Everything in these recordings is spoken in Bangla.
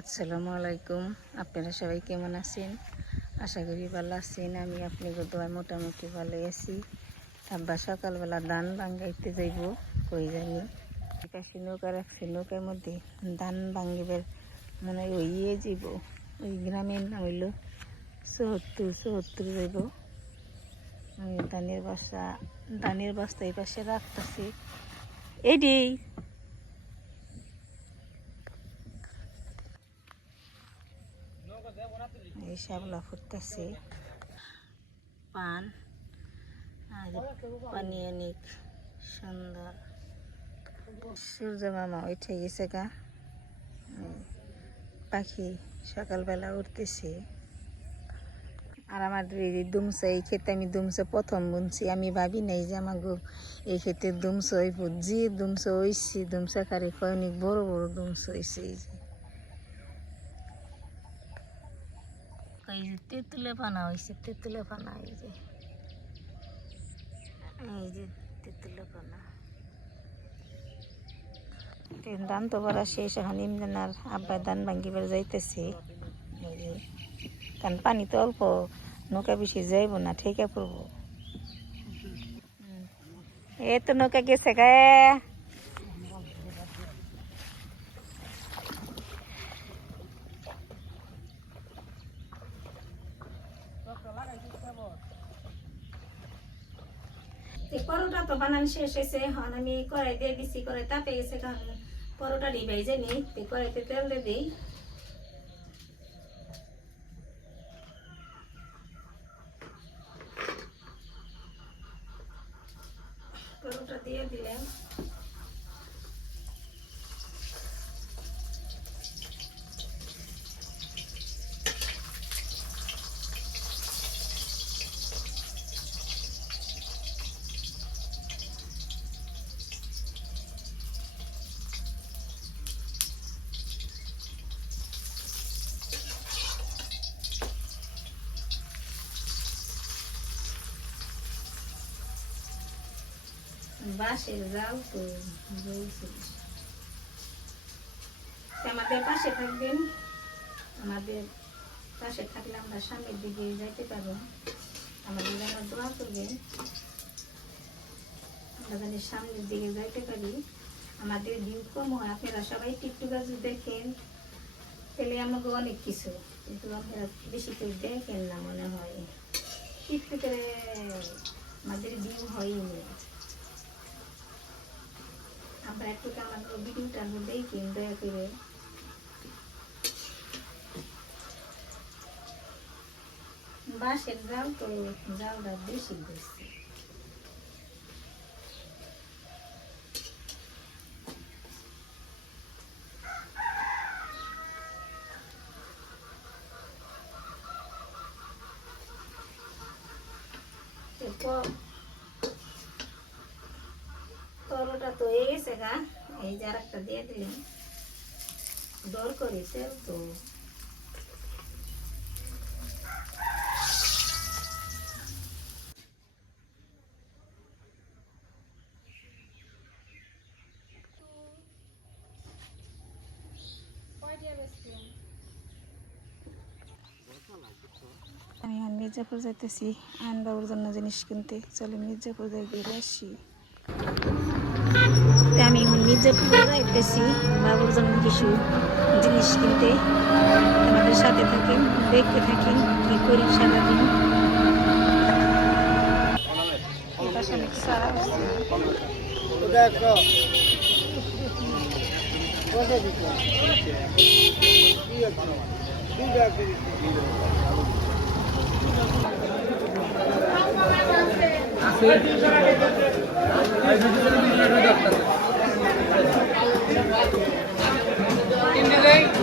আসসালামু আলাইকুম। আপনারা সবাই কেমন আছেন? আশা করি ভালো আছেন। আমি আপনি দোয়া মোটামুটি ভালো আছি। আব্বা, সকালবেলা ধান ভাঙ্গাইতে যাইব। কই জানি? পাশে নৌকা রাখছে নৌকার মধ্যে ধান ভাঙ্গিবার মনে ওইয়ে যাইব। ওই গ্রামের নাম হইল চৌহত্তর চৌহত্তর যাইব। আমি ধানের বস্তা ধানের বস্তা এই পাশে রাখতেছি। এডি এই শ্যাবলা ফুটতেছে। পান। আর পানি অনেক সুন্দর। সূর্য মামা গেছে গা। পাখি সকালবেলা উঠতেছে। আর আমাদের এই দুমসা, এই ক্ষেতে আমি দুমসা প্রথম বুনছি। আমি ভাবি নাই যে আমার এই ক্ষেতে দুমসা হইব। যে দুমসা হয়েছে দুমসা কারে অনেক বড় বড় দুমসা হয়েছে এই যে। এই যে তেঁতুলে পানা হয়েছে তেঁতুলে পানা এই যে। এই যে তেঁতুলে পানা ধান তো বড় শেষ, এখন ইমরান আর আব্বা ধান ভাঙ্গিবার যাইতেছে। কারণ পানি তো অল্প, নৌকা বেশি যাইব না, ঠেকে পড়ব। এ তো নৌকা গেছে গায়ে পরোটা তো বানান শেষ হয়েছে, এখন আমি কড়াই দিয়ে দিছি করে তাপে গেছে, কারণ পরোটা ডিবাই জানি কড়াইতে তেল দিয়ে দিই পরোটা দিয়ে দিলাম বাঁশের জাল তো আমাদের পাশে থাকবেন আমাদের পাশে থাকলে আমরা সামনের দিকে যাইতে পারব আমাদের জন্য দোয়া করবেন আমরা জানি সামনের দিকে যাইতে পারি আমাদের ভিউ কম হয় আপনারা সবাই টিকটু গাছ দেখেন তাহলে আমাকে অনেক কিছু কিন্তু আপনারা বেশি কেউ দেখেন না মনে হয় টিকটু করে আমাদের ভিউ হয়নি আমরা একটু আমার ভিডিওটার মধ্যে দেখি দয়া করে বাঁশের জাল তো জালটা বেশি দিচ্ছে এরপর তরোটা তো হয়ে গেছে গা আরেকটা দিয়ে দিলাম দর করেছে তো। আমি এখন মির্জাপুর যাইতেছি। আইন বাবুর জন্য জিনিস কিনতে। চলে মির্জাপুর যাই ঘুরে আসি। আমি মির্জাপুরে যাইতেছি, বাবুর জন্য কিছু জিনিস কিনতে আমাদের সাথে থাকেন দেখতে থাকেন কি করি সারাদিন আছে।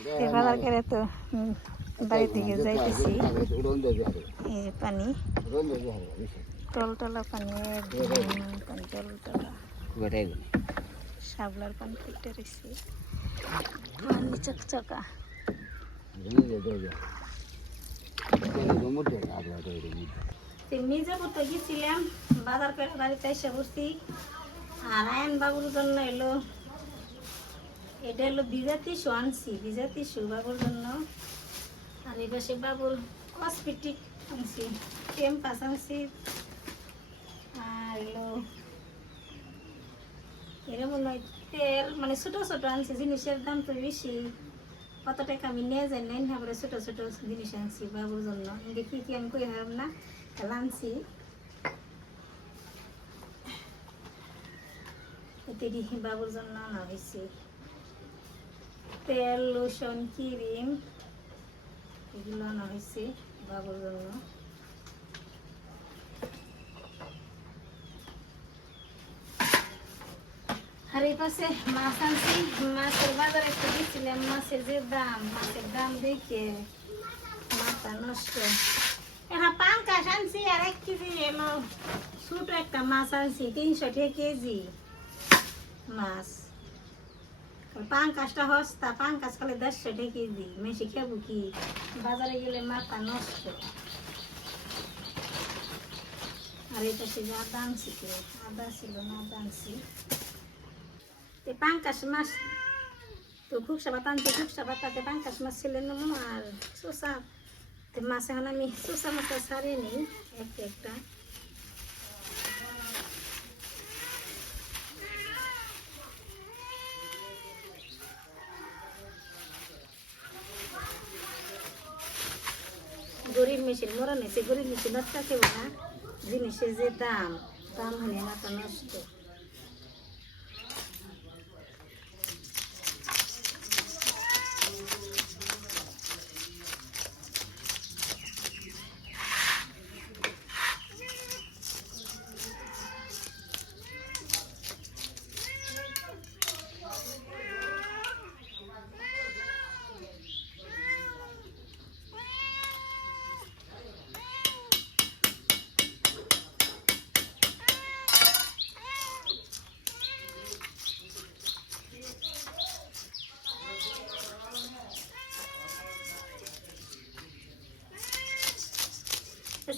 গো। তো উম, বাড়ি থেকে যাইতেছি। এই যে পানি টলটলা পানি পানি টলটলা শাবলার পানি ফুটে রয়েছে পানি চকচকা। তো মির্জাপুর তো গেছিলাম বাজার করে বাড়িতে এসে বসছি। আর আয়ন বাবুর জন্য এলো এটা হলো ভিজা টিস্যু আনছি ভিজা টিস্যু বাবুর জন্য। আর এই পাশে বাবুর কসমেটিক আনছি টেম্পাস আনছি। আর এলো এরকম নয় তেল মানে ছোট ছোট আনছি, জিনিসের দাম তো বেশি। কত টাকা আমি নিয়ে যাই নাই তারপরে ছোট ছোট জিনিস আনছি বাবুর জন্য। দেখি কি আমি কই হারাম না, তাহলে আনছি। এতে বাবুর জন্য আনা হয়েছে। তেল লোশন ক্রিম, এগুলো আনা হয়েছে, বাবুর জন্য। আর এই পাশে মাছ আনছি। মাছের বাজারে একটু দিচ্ছিলাম মাছের যে দাম, মাছের দাম দেখে মাথা নষ্ট। এখন পাঙ্কাশ আনছি আর এক কেজি এলো ছোট একটা মাছ আনছি, তিনশো টাকা কেজি মাছ। পাঙ্কাশটা হস্তা পাঙ্কাশ খালি দেড়শো টাকা কেজি মেশি খাব কি বাজারে গেলে মাথা নষ্ট আর এটা সে যে আদা আনছি তো আদা ছিল না আদা আনছি ते পাঙ্কাশ মাছ তো খুবসা ভাত আনতে খুবসা ভাতাতে পাঙ্কাশ মাছ ছিল না আর শসা তো মাছ এখন আমি শসা মাছটা সারিয়ে নিই একটা একটা গরিব মেশিন, মরণ হয়েছে গরিব মেশিন আর থাকে না জিনিসের যে দাম দাম হলে মাথা নষ্ট।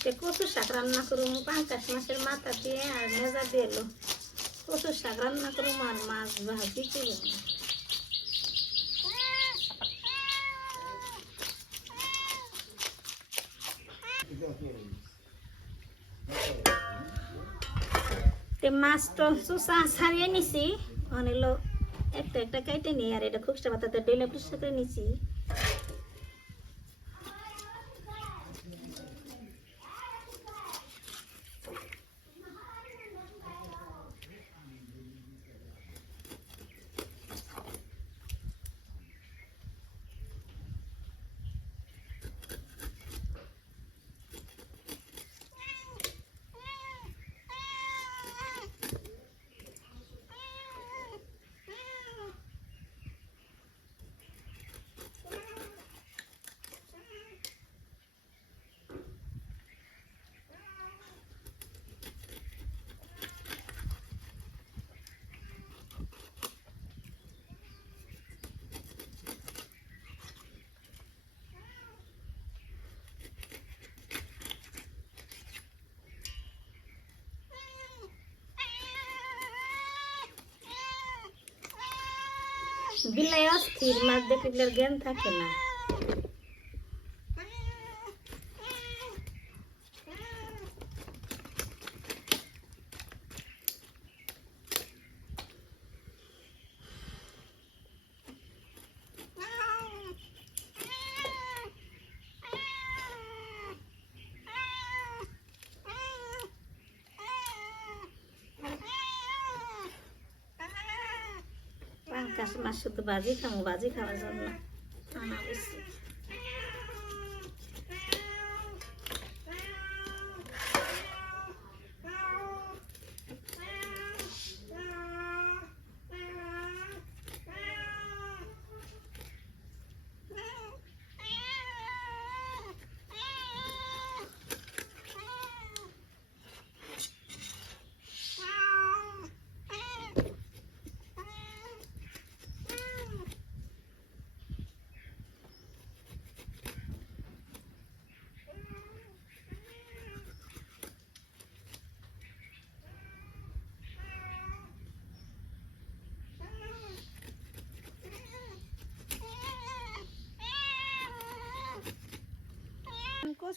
আজকে কচু শাক রান্না করুম পাঙ্কাশ মাসের মাথা দিয়ে আর মেজা দিয়ে এলো। কচু শাক রান্না করুম আর মাছ ভাজি তে মাছ তো চুষা ছাড়িয়ে নিছি অনেলো একটা একটা কাইটে নিই, আর এটা খুব ডেলে পরিষ্কার করে নিছি। বিলাই অস্থির মাছ দেখে জ্ঞান থাকে না। পাঙ্কাশ মাস শুধু বাজি খামো বাজি খাওয়ার জন্য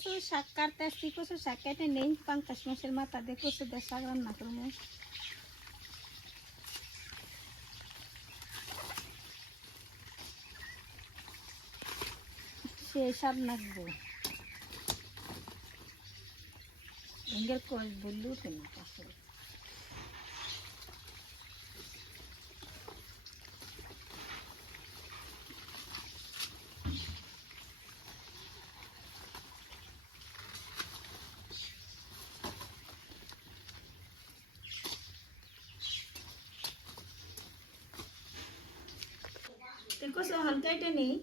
কচু শাক কাটতে আসছি কচু শাক কেটে নেই পাঙ্কাশ মাসের মাথা দিয়ে কচু দিয়ে শাক রান্না করব। সে সব নাকবো এঙ্গের কষ বললে, উঠে না পাশে कसं हलकायचं नाही?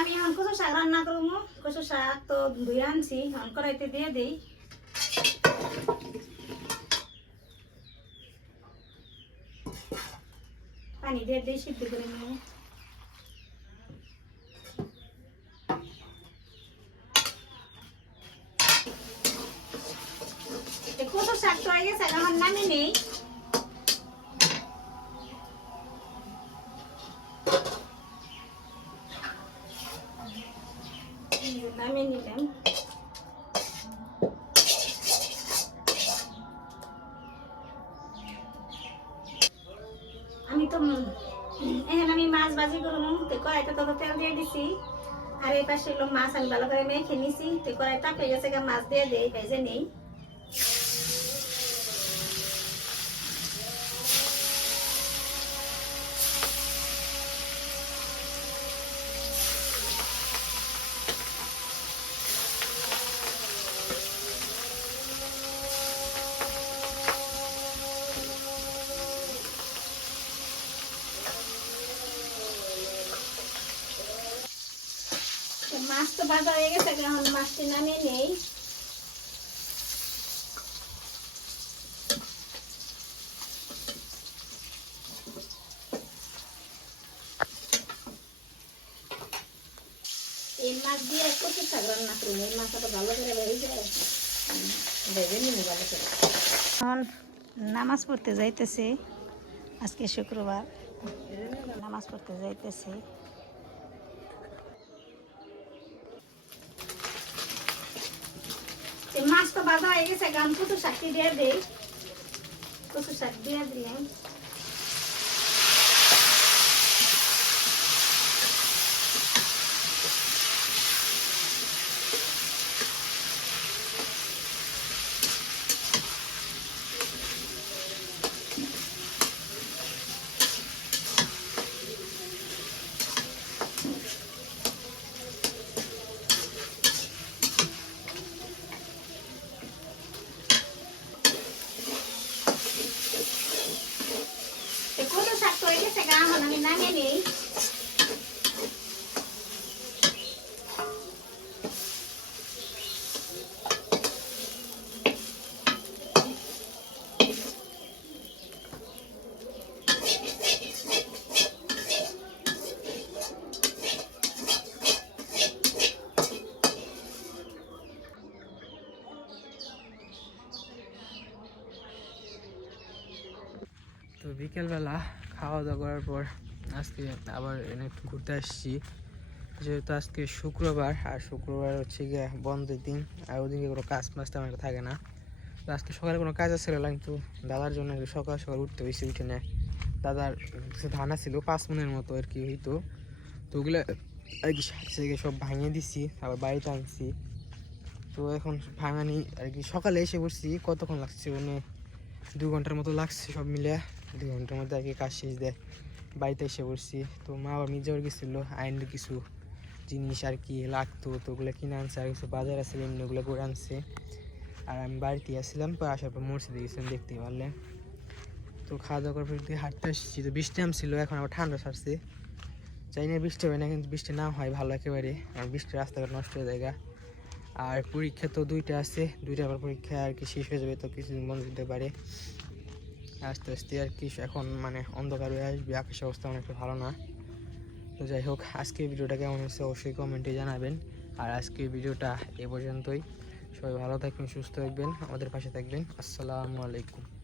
আমি এখন কচু শাক রান্না করব। কচু শাক তো ধুয়ে আনছি, এখন কড়াইতে দিয়ে দিই। পানি দিয়ে দিই, সিদ্ধ করে নিয়ে। কচু শাক তো হয়ে গেছে এখন নামিয়ে নেই। নামিয়ে নিলাম আমি তো এখন আমি মাছ ভাজি করলাম তো কড়াইতে তত তেল দিয়ে দিছি। আর এই পাশে মাছ, আমি ভালো করে মেখে নিছি। তো কড়াই তাপে গেছে মাছ দিয়ে দেই, ভেজে নেই। ভাজা হয়ে গেছে, এখন মাছটি নামিয়ে নেই। এই মাছ দিয়ে এই ভালো করে নামাজ পড়তে যাইতেছে, আজকে শুক্রবার। নামাজ পড়তে যাইতেছে। মাছ তো বাঁধা হয়ে গেছে গান কচু শাক দিয়ে দেই। কচু শাক দিয়ে দিলাম এই কচু শাক তো হয়ে গেছে গা এখন আমি নামিয়ে নেই তো বিকেলবেলা খাওয়া দাওয়া করার পর আজকে আবার এনে একটু ঘুরতে আসছি। যেহেতু আজকে শুক্রবার, আর শুক্রবার হচ্ছে গিয়ে বন্ধের দিন, আর ওদিকে কোনো কাজ মাছ তেমন থাকে না। তো আজকে সকালে কোনো কাজ আছে না কিন্তু দাদার জন্য সকাল সকাল উঠতে হয়েছে উঠে নেয় দাদার কিছু ধান ছিল পাঁচ মনের মতো আর কি হইতো। তো ওগুলো আর কি সাথে সব ভাঙিয়ে দিছি আবার বাড়িতে আনছি। তো এখন ভাঙানি আর কি সকালে এসে পড়ছি কতক্ষণ লাগছে? মানে দু ঘণ্টার মতো লাগছে সব মিলে দু ঘণ্টার মধ্যে আর কি কাজ শেষ দেয়। বাড়িতে এসে পড়ছি। তো মা আবার মির্জাবার গেছিল, আইনের কিছু জিনিস আর কি লাগতো, তো ওগুলো কিনে আনছে। আর কিছু বাজার আছে, এমনি ওগুলো করে আনছে। আর আমি বাড়িতে আসছিলাম, তো আসার পর মসজিদে গেছিলাম দেখতে পারলে। তো খাওয়া দাওয়া করার পর দিয়ে হাঁটতে আসছি। তো বৃষ্টি নামছিল, এখন আবার ঠান্ডা ছাড়ছে। চাই না বৃষ্টি হবে না, কিন্তু বৃষ্টি না হয় ভালো একেবারে। কারণ বৃষ্টি রাস্তাঘাট নষ্ট হয়ে যায়গা আর পরীক্ষা তো দুইটা আছে দুইটা আবার পরীক্ষা আর কি শেষ হয়ে যাবে, তো কিছুদিন বন্ধ দিতে পারে। আস্তে আস্তে আর কি, এখন মানে অন্ধকার হয়ে আসবে, আকাশের অবস্থা অনেকটা ভালো না। তো যাই হোক আজকে ভিডিওটা কেমন হয়েছে অবশ্যই কমেন্টে জানাবেন। আর আজকে ভিডিওটা এ পর্যন্তই। সবাই ভালো থাকবেন, সুস্থ থাকবেন, আমাদের পাশে থাকবেন। আসসালামু আলাইকুম।